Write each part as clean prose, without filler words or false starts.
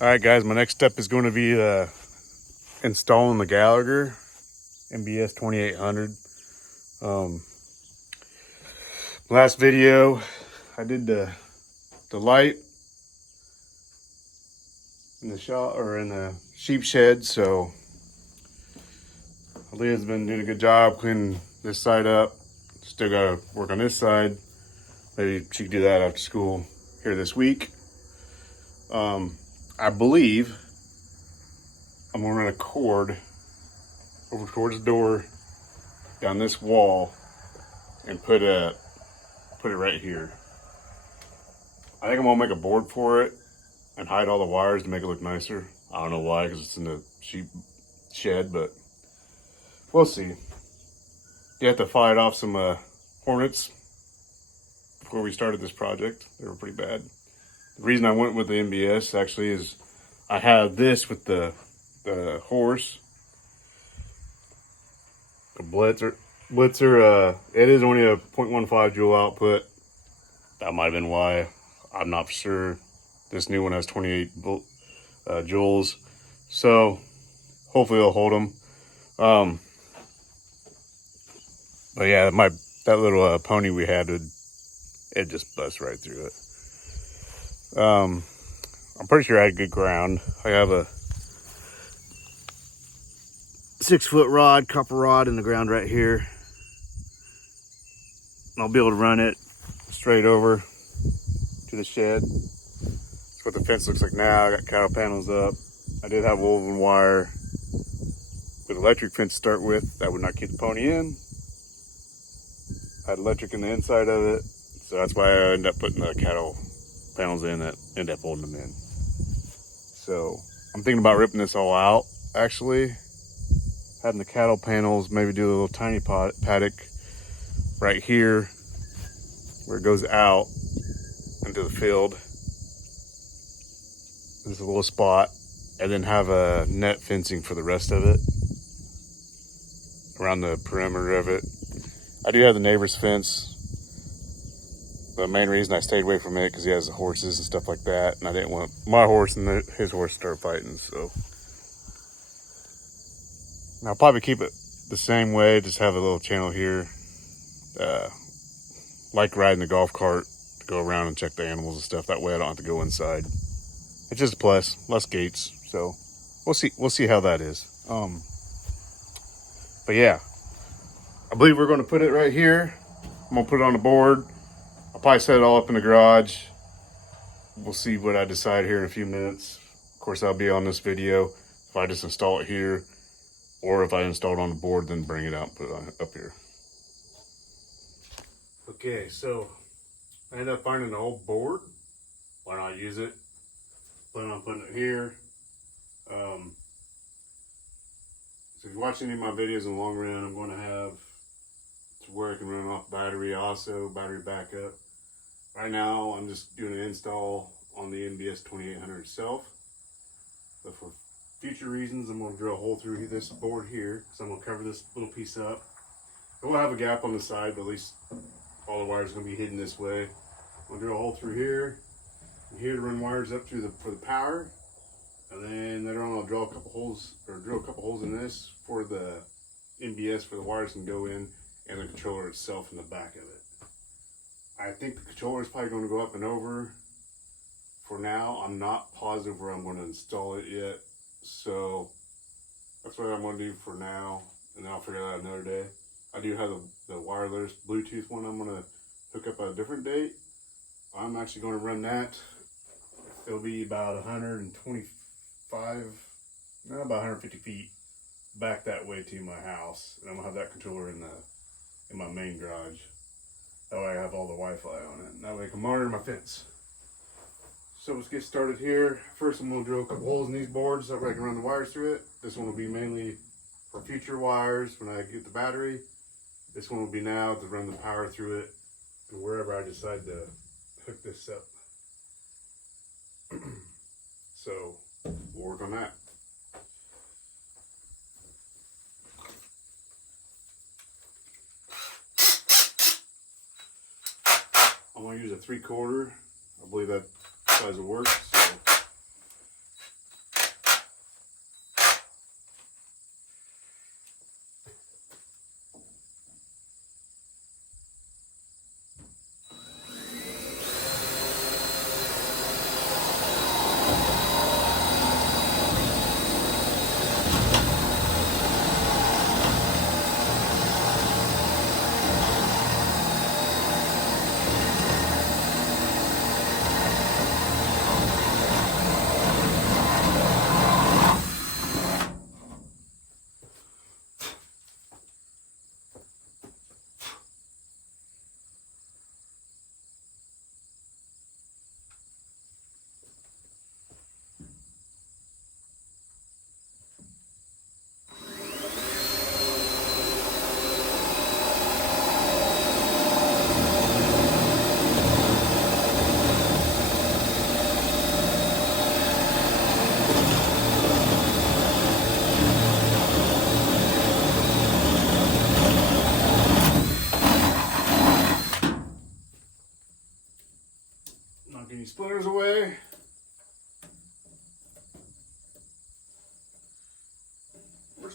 Alright guys, my next step is going to be installing the Gallagher MBS 2800. Last video I did the light in the shop or in the sheep shed, so Aaliyah's been doing a good job cleaning this side up. Still gotta work on this side. Maybe she could do that after school here this week. I believe I'm gonna run a cord over towards the door down this wall and put it right here. I think I'm gonna make a board for it and hide all the wires to make it look nicer. I don't know why, because it's in the sheep shed, but we'll see. You have to fight off some hornets before we started this project. They were pretty bad. The reason I went with the MBS actually is I have this with the horse, the Blitzer. It is only a 0.15 joule output. That might have been why. I'm not for sure. This new one has 28 joules, so hopefully it'll hold them. But yeah, that little pony we had, it just bust right through it. I'm pretty sure I had good ground. I have a 6-foot rod, copper rod in the ground right here. I'll be able to run it straight over to the shed. That's what the fence looks like now. I got cattle panels up. I did have woven wire with electric fence to start with. That would not keep the pony in. I had electric in the inside of it, so that's why I ended up putting the cattle panels in that end up holding them in. So I'm thinking about ripping this all out, actually. Having the cattle panels, maybe do a little tiny paddock right here where it goes out into the field. There's a little spot, and then have a net fencing for the rest of it around the perimeter of it. I do have the neighbor's fence. The main reason I stayed away from it because he has horses and stuff like that, and I didn't want my horse and his horse to start fighting. So and I'll probably keep it the same way, just have a little channel here. Like riding the golf cart to go around and check the animals and stuff. That way I don't have to go inside. It's just a plus, less gates. So we'll see how that is. But yeah, I believe we're going to put it right here. I'm going to put it on the board. I'll probably set it all up in the garage. We'll see what I decide here in a few minutes. Of course, I'll be on this video if I just install it here, or if I install it on the board, then bring it out and put it up here. Okay, so I ended up finding an old board. Why not use it? Plan on putting it here. So if you watch any of my videos in the long run, I'm going to have to where I can run off battery, also battery backup. Right now, I'm just doing an install on the MBS 2800 itself. But for future reasons, I'm going to drill a hole through this board here, because I'm going to cover this little piece up. It will have a gap on the side, but at least all the wires are going to be hidden this way. I'm going to drill a hole through here, and here to run wires up through for the power. And then later on, I'll drill a couple holes in this for the MBS, where the wires can go in, and the controller itself in the back of it. I think the controller is probably going to go up and over. For now, I'm not positive where I'm going to install it yet. So that's what I'm going to do for now, and then I'll figure that out another day. I do have the wireless Bluetooth one I'm going to hook up at a different date. I'm actually going to run that. It'll be about 150 feet back that way to my house, and I'm going to have that controller in my main garage. That way I have all the Wi-Fi on it, and that way I can monitor my fence. So let's get started here. First, I'm going to drill a couple holes in these boards so that way I can run the wires through it. This one will be mainly for future wires when I get the battery. This one will be now to run the power through it and wherever I decide to hook this up. So we'll work on that. I'm going to use a 3/4. I believe that size will work. So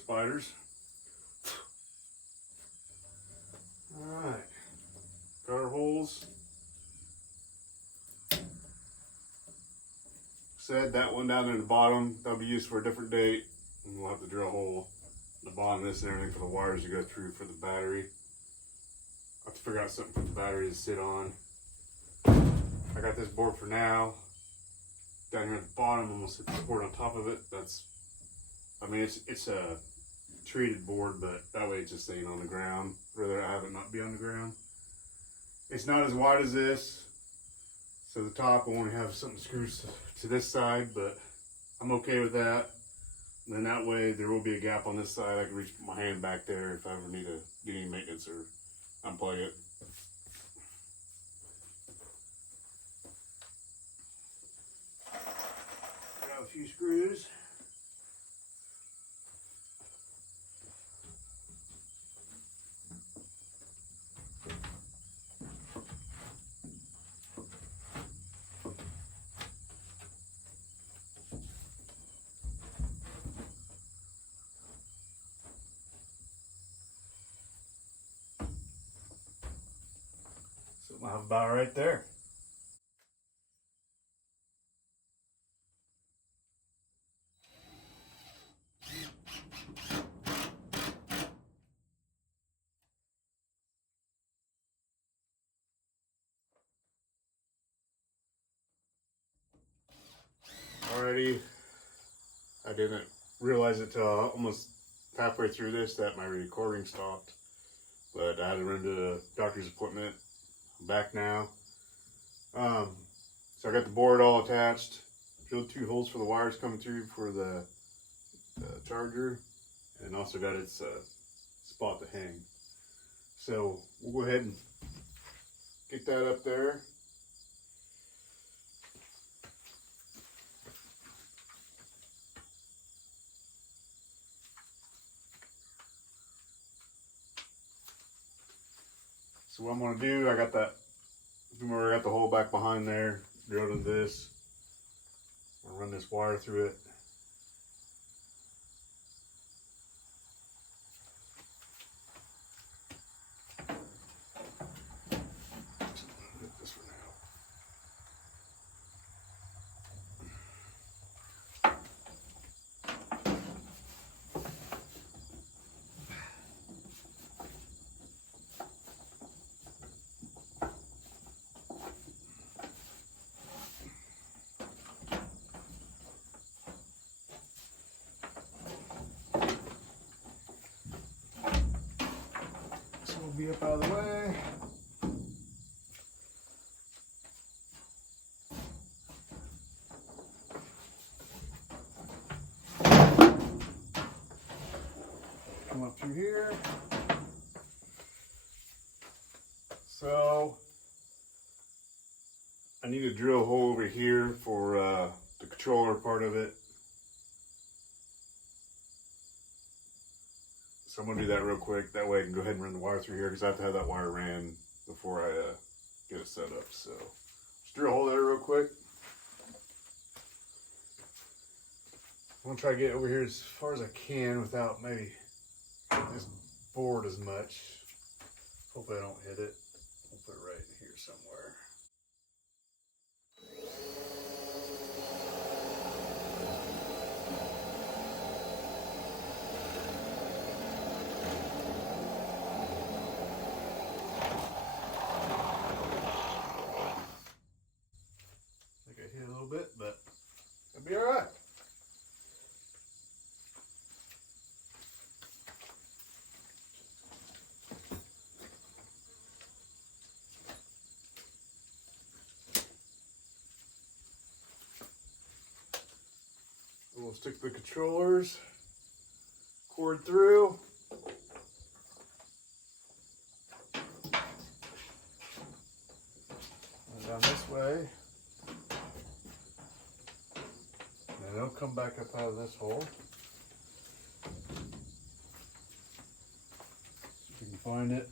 spiders. Alright, got our holes. Said that one down there in the bottom, that'll be used for a different date. And we'll have to drill a hole in the bottom of this and everything for the wires to go through for the battery. I'll have to figure out something for the battery to sit on. I got this board for now. Down here at the bottom, I'm gonna sit this board on top of it. I mean, it's a treated board, but that way it's just staying on the ground. Rather I have it not be on the ground. It's not as wide as this, so the top will only have something screws to this side, but I'm okay with that. And then that way there will be a gap on this side. I can reach my hand back there if I ever need to do any maintenance or unplug it. Got a few screws. So I have about right there. Already, I didn't realize it till almost halfway through this that my recording stopped, but I had to run to the doctor's appointment. I'm back now. So I got the board all attached, drilled 2 holes for the wires coming through for the charger, and also got its spot to hang. So we'll go ahead and get that up there. So what I'm going to do, I got the hole back behind there, drilled into this. I'll run this wire through it. Hit this for now. Will be up out of the way. Come up through here. So I need to drill a hole over here for the controller part of it. So I'm going to do that real quick. That way I can go ahead and run the wire through here because I have to have that wire ran before I get it set up. So just drill a hole there real quick. I'm going to try to get over here as far as I can without maybe hitting this board as much. Hopefully I don't hit it. I'll put it right in here somewhere. Hit a little bit, but it'll be all right. We'll stick the controllers cord through. And down this way. And they'll come back up out of this hole. See if we can find it.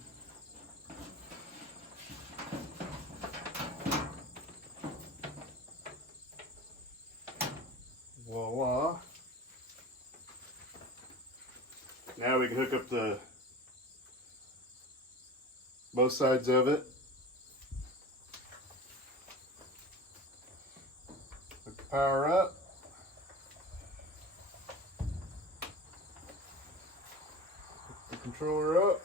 Voila. Now we can hook up both sides of it. Hook the power up. Hook the controller up.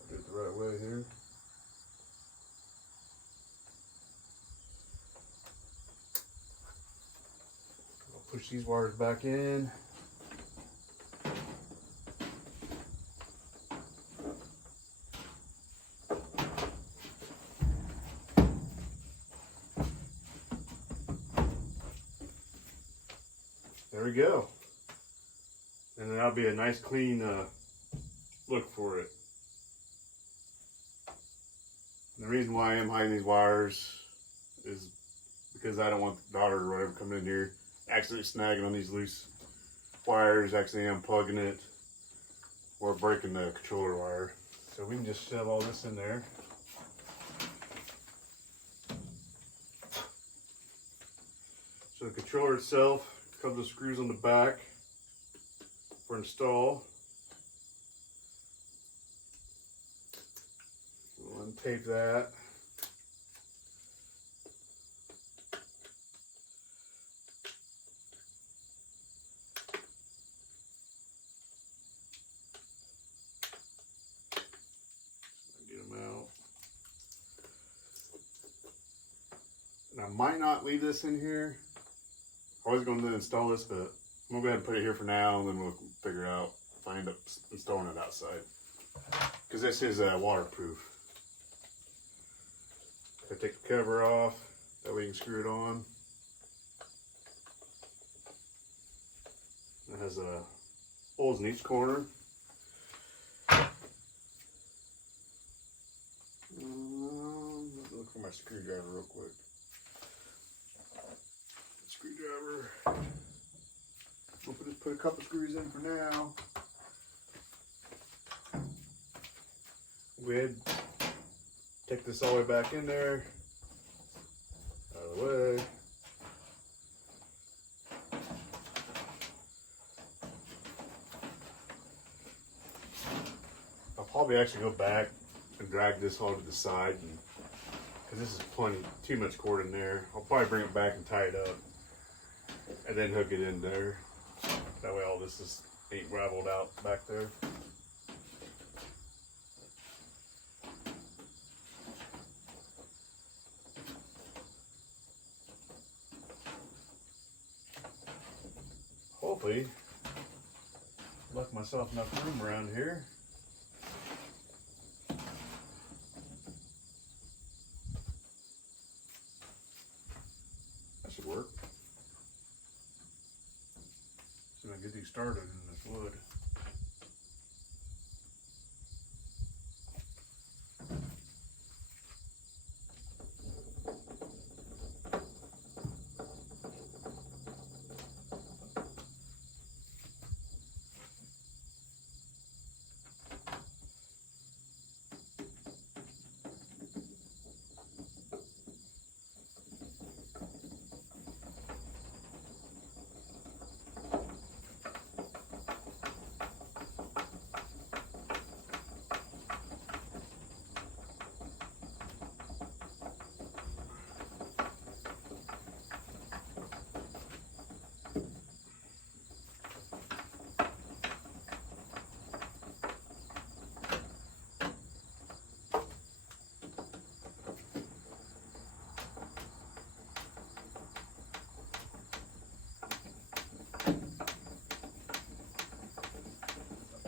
I'll do it the right way here. Push these wires back in. There we go. And then that'll be a nice clean look for it. And the reason why I am hiding these wires is because I don't want the daughter or whatever coming in here accidentally snagging on these loose wires, accidentally unplugging it, or breaking the controller wire. So we can just shove all this in there. So the controller itself comes with screws on the back for install. We'll untape that. And I might not leave this in here. I was going to install this, but I'm going to go ahead and put it here for now, and then we'll figure out if I end up installing it outside. Because this is waterproof. I take the cover off, that way you can screw it on. It has holes in each corner. Look for my screwdriver real quick. Screwdriver. We'll just put a couple screws in for now. Go ahead, take this all the way back in there. Out of the way. I'll probably actually go back and drag this all to the side, because this is too much cord in there. I'll probably bring it back and tie it up, and then hook it in there. That way all this ain't raveled out back there. Hopefully, left myself enough room around here. That should work. So I get these started in this wood.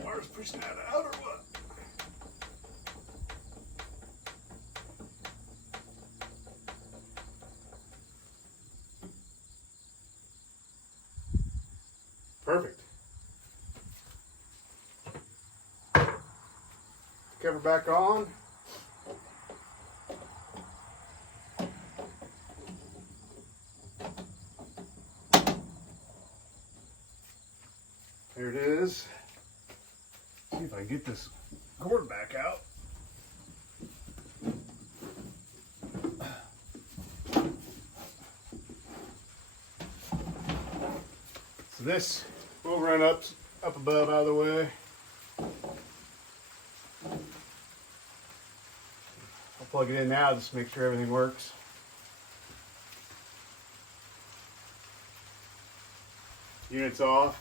Water's pushing that out or what? Perfect. Cover back on. Here it is. See if I can get this cord back out. So this will run up above out of the way. I'll plug it in now just to make sure everything works. Unit's off.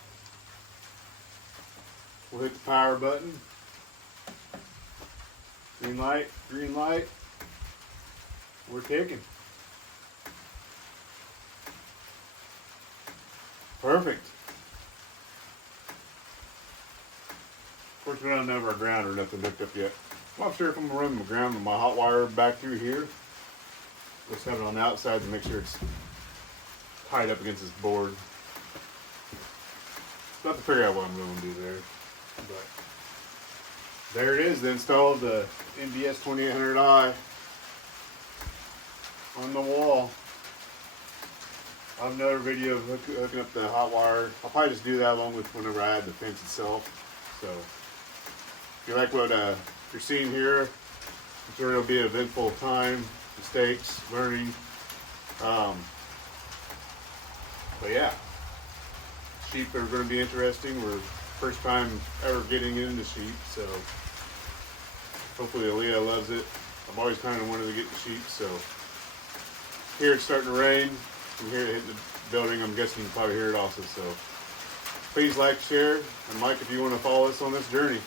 We'll hit the power button. Green light, green light. We're kicking. Perfect. Of course, we don't have our ground or nothing hooked up yet. I'm not sure if I'm gonna run my ground with my hot wire back through here. Just have it on the outside to make sure it's tied up against this board. I'll have to figure out what I'm going to do there. But there it is, the install of the MBS 2800i on the wall. I'll have another video of hooking up the hot wire. I'll probably just do that along with whenever I add the fence itself. So if you like what you're seeing here, I'm sure it'll be an eventful time, mistakes, learning. But yeah, sheep are going to be interesting. We're first time ever getting into sheep, so hopefully Aaliyah loves it. I've always kind of wanted to get the sheep, so here it's starting to rain. You can hear it hitting the building. I'm guessing you can probably hear it also. So please like, share, and like if you want to follow us on this journey.